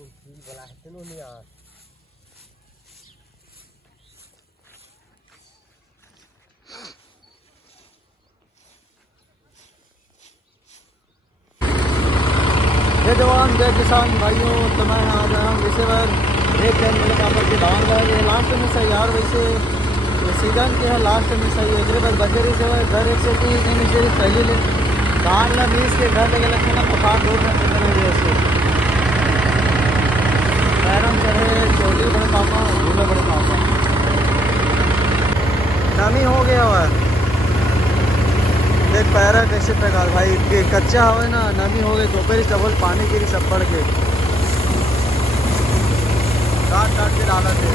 जय जवान जय किसान भाइयों, तो मैं आ जा रहा हूँ रिसीवर एक दिन मेरे पापा की धान है। ये लास्ट में सही यार, वैसे ये सीजन के है लास्ट में सही है। मेरे पास बचे रही से घर एक से तीन पहले ले धान ला मीस के घर लगे लगते ना पका दूर में जैसे पैरम चढ़े चोली बड़े पापा झूले बड़े पापा नमी हो गया हुआ है। देख पैरा कैसे प्रकार भाई के कच्चा हवा ना नमी हो गई दोपहर डबल पानी गिरी सब पड़ के काट काट के डाला थे।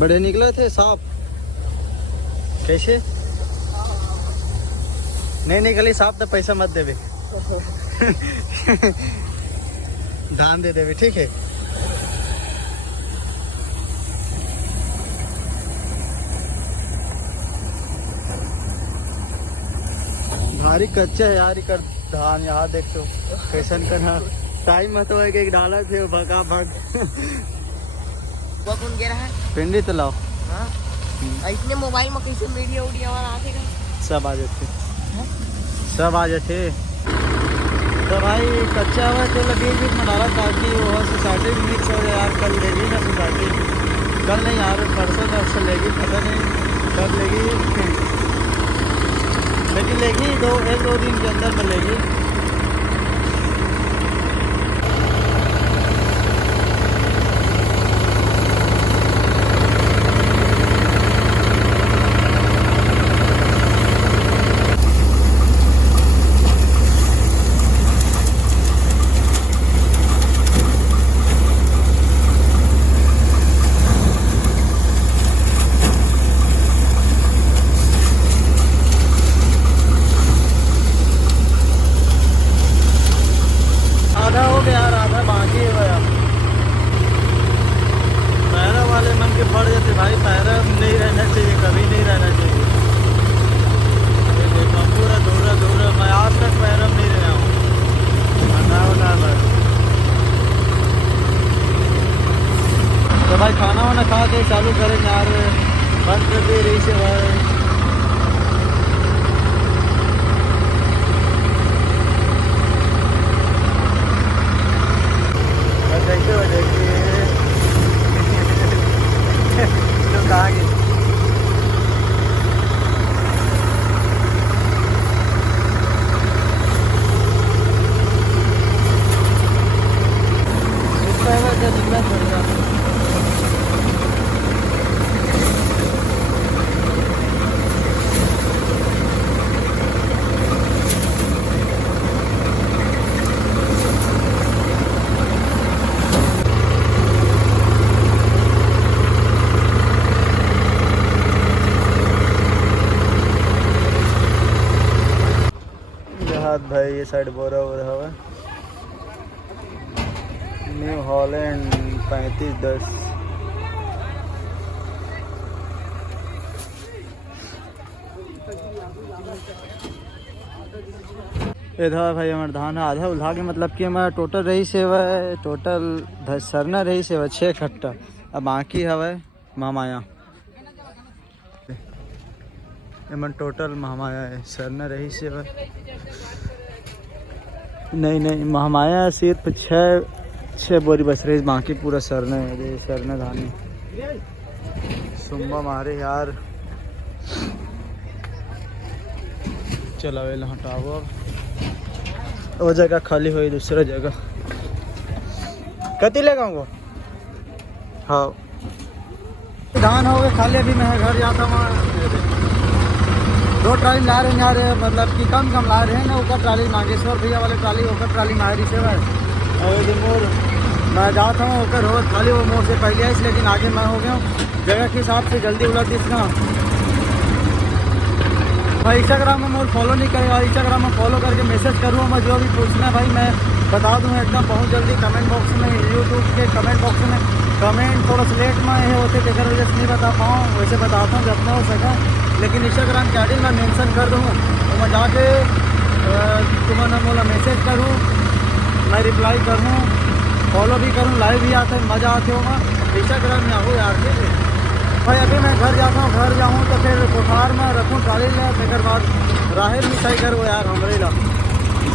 बड़े निकले थे सांप कैसे नहीं निकली सांप तो पैसा मत देवे धान दे देवे ठीक है। भारी कच्चा है यार कर धान यहाँ देख तो कैसन करना टाइम मत है कि डाला थे भगा भाग कौन गिरा है पिंडी तो लाओ। हाँ इसने मोबाइल में कैसे मीडिया उडिया वाला आते सब आ जाते सब आ जाते। तो भाई कच्चा हुआ तो लगे बीच में डाला ताकि वो सोसाइटी भी मिक्स हो जाए यार। कल लेगी ना सोसाइटी कल नहीं यार परसों तक लेगी पता नहीं कब लेगी लेकिन लेगी एक दो दिन के अंदर मिलेगी। पैरा वाले मन के पड़ जाते भाई, पैरा नहीं रहना चाहिए, कभी नहीं रहना चाहिए। ये देखो पूरा दूर दूर मैं आज तक पैरा नहीं रहा हूँ तो भाई खाना वाना खा के चालू करें यार, बंद कर दे रही से भाई। देखते हुए देखिए तो कहाँ गई जितना पड़ेगा। भाई ये साइड बोरा हो रहा है न्यू हॉलैंड 3510। इधर भाई हमारे धान आधा उल्हा के मतलब कि हमारा टोटल रही से वह टोटल सरना रही से वह 6 खट्टा अब बाकी हवा महामाया एमन टोटल महामाया है सरना रही से वह नहीं महामाया सिर्फ 6 बोरी बच रही बाकी पूरा सरना है। सरना धानी सुम्बा मारे यार चलावे हटाओ अब वो जगह खाली हुई दूसरा जगह कति लेगा वो। हाँ धान हो गए खाली। अभी मैं घर जाता वहाँ 2 ट्राली ला रहे हैं यार, मतलब कि कम ला रहे हैं ना। ऊपर ट्राली नागेश्वर भैया वाले ट्राली ऊपर ट्राली मारी से भाई और मोर मैं जाता हूँ होकर हो खाली वो मोर से पहले है, लेकिन आगे मैं हो गया हूँ जगह के हिसाब से जल्दी उलट इसका। भाई इंस्टाग्राम में मोर फॉलो नहीं करेगा, इंस्टाग्राम में फॉलो करके मैसेज करूँगा मैं जो भी पूछना भाई मैं बता दूँ एकदम बहुत जल्दी कमेंट बॉक्स में यूट्यूब के कमेंट बॉक्स में कमेंट थोड़ा सा लेट में होते तेकर वजह से नहीं बता पाऊँ, वैसे बताता हूँ जितना हो सका। लेकिन इंस्टाग्राम की आईडी मैं मेंशन कर दूँ तो मैं जाके तुम्हारा बोला मैसेज करूँ, मैं रिप्लाई करूँ, फॉलो भी करूँ, लाइव भी आते हैं, मज़ा आते होगा। इंस्टाग्राम में आओ यार, ठीक है भाई। अभी मैं घर जाता हूँ, घर जाऊँ तो फिर कोठार में रखूँ ट्राली ले, फिर बाद राहर मिसाई करो यार हमारे ला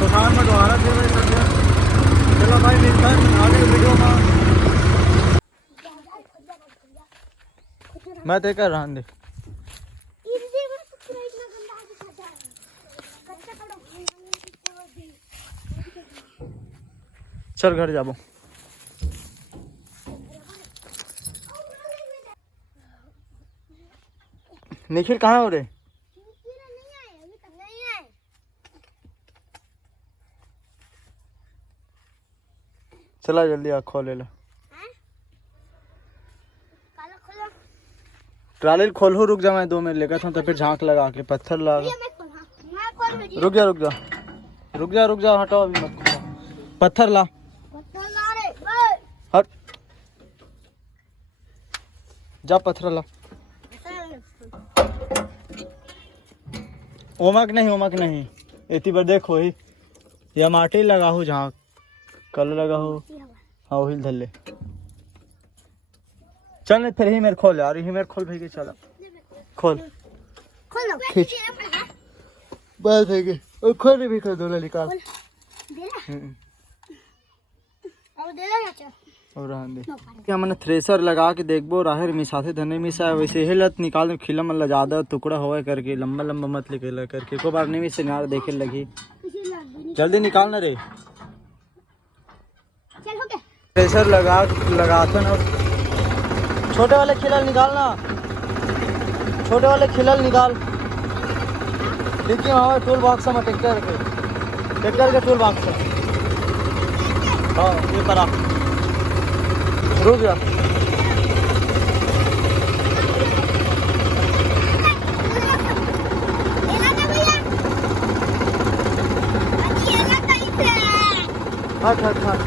कोठार में दोबारा फिर वही सब। चलो भाई मिलता है आगे वीडियो में। मैं देखकर रहा दे चल घर जाबो। निखिल कहाँ हो रे? चला जल्दी आँख खोले ला। ट्राली खोलो, रुक जा मैं 2 मिनट लेकर था तो फिर झांक लगा के पत्थर लगा। रुक जा रुक जा रुक जा रुक जा, हटाओ अभी मत खोलो। पत्थर ला हट जा, पत्थर ला। ओमक नहीं इतनी बार देखो ही या माटी लगा हो, झांक कल लगा हो। हाँ वही धल्ले चल नहीं, फिर ही मेरे खोल यार, ही मेरे खोल भाई के चला खोल खींच बस है और खोल भी कर दो निकाल और रहन दे। क्या मैंने थ्रेसर लगा के देखबो राहर मिसाते धने मिसा वैसे ही लत निकाल खिला मतलब ज्यादा टुकड़ा होए करके लंबा लंबा मत निकल करके को बार नहीं से यार देखे लगी। जल्दी निकाल ना रे, थ्रेसर लगाते ना। छोटे वाले खिलल निकालना, छोटे वाले खिलल निकाल। देखिए हमारे टूल बॉक्स में ट्रैक्टर के टूल बॉक्स है। हाँ ये करा, रुक जा। हट हट हट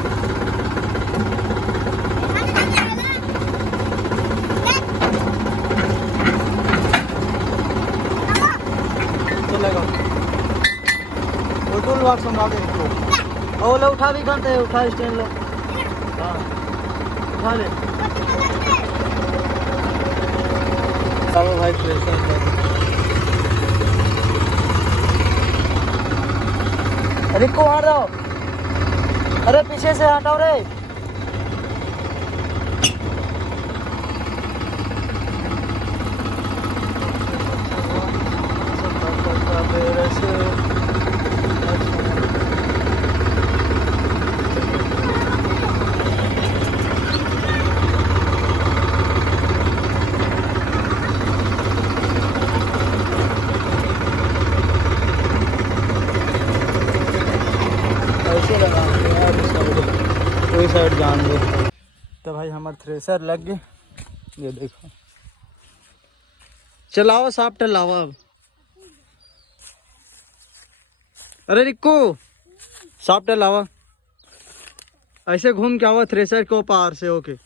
वो टूल बॉक्स में आगे रखो। और ले उठा भी करते, उठा स्टैंड लो। हाँ उठा ले। चलो भाई अरे को आ रहा हो, अरे पीछे से हटाओ रे। कोई साइड जान दो तो भाई हमारे थ्रेसर लग गए। ये देखो चलाओ साफ टलावा अब। अरे रिक्को साफ टलावा, ऐसे घूम के आओ थ्रेसर को पार से होके।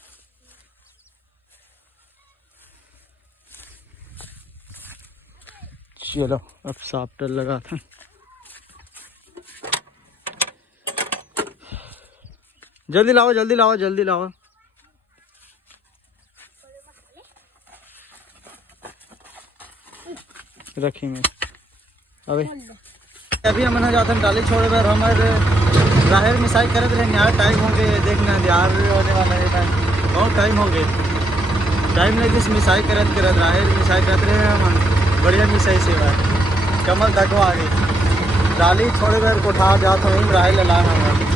चलो अब साफ टल लगा था। जल्दी लाओ जल्दी लाओ जल्दी लाओ। रखी में अभी हम ना जाते हैं डाली छोड़े बार हमारे राहर मिसाई करते रहे। यार टाइम हो गए देखना यार होने वाला है टाइम, बहुत टाइम हो गए। टाइम लगे इस मिसाई करत राहर मिसाई करते रहे हम। बढ़िया मिसाई से बार कमल तक आ गई। डाली छोड़े बार कोठा जाता हूँ राहर ला हमारे।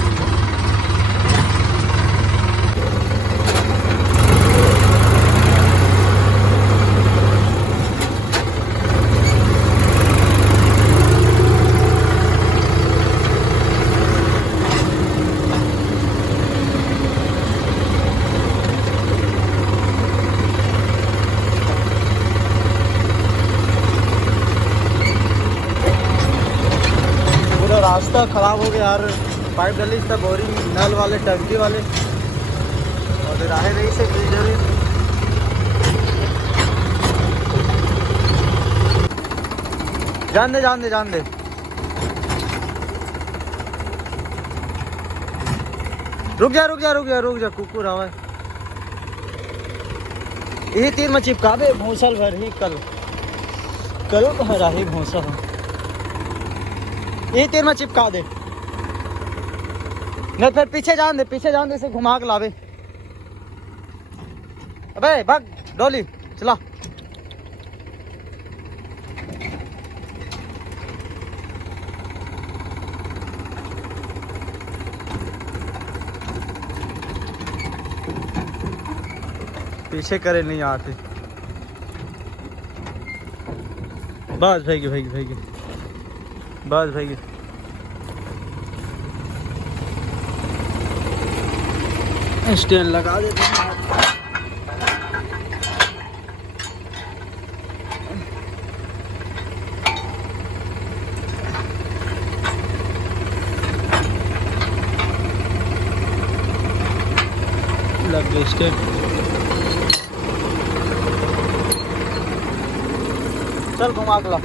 रास्ता खराब हो गया यार, पाइप डली था बोरिंग नल वाले टंकी वाले और राह रही से जान दे जान दे जान दे। रुक जा रुक जा रुक जा रुक जा, कुकुर आवा। यही तीर में चिपका दे भूसल भर ही कल कल हरा ही भूसा। यही तीर में चिपका दे, नहीं फिर पीछे जान दे, पीछे जान दे, इसे घुमा के लावे। अबे भाग डोली चला। पीछे करे नहीं आते। बस भाई भाई भाई बस भाई। स्टैंड लगा देते हैं। लग गए स्टैंड। चल घुमा के ला।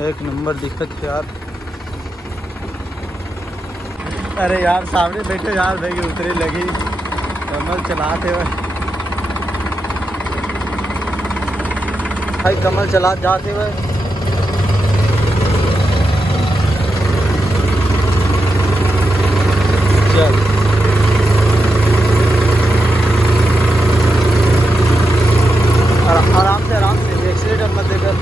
एक नंबर दिक्कत यार। अरे यार सामने बैठे यार भाई उतरी लगी कमल चलाते हुए। भाई कमल चला जाते हुए। चल आराम से एक्सीलेटर मत देकर।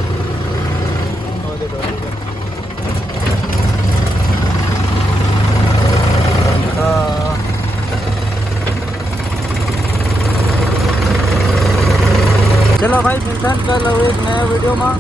चलो भाई मिलते हैं कल एक नया वीडियो में।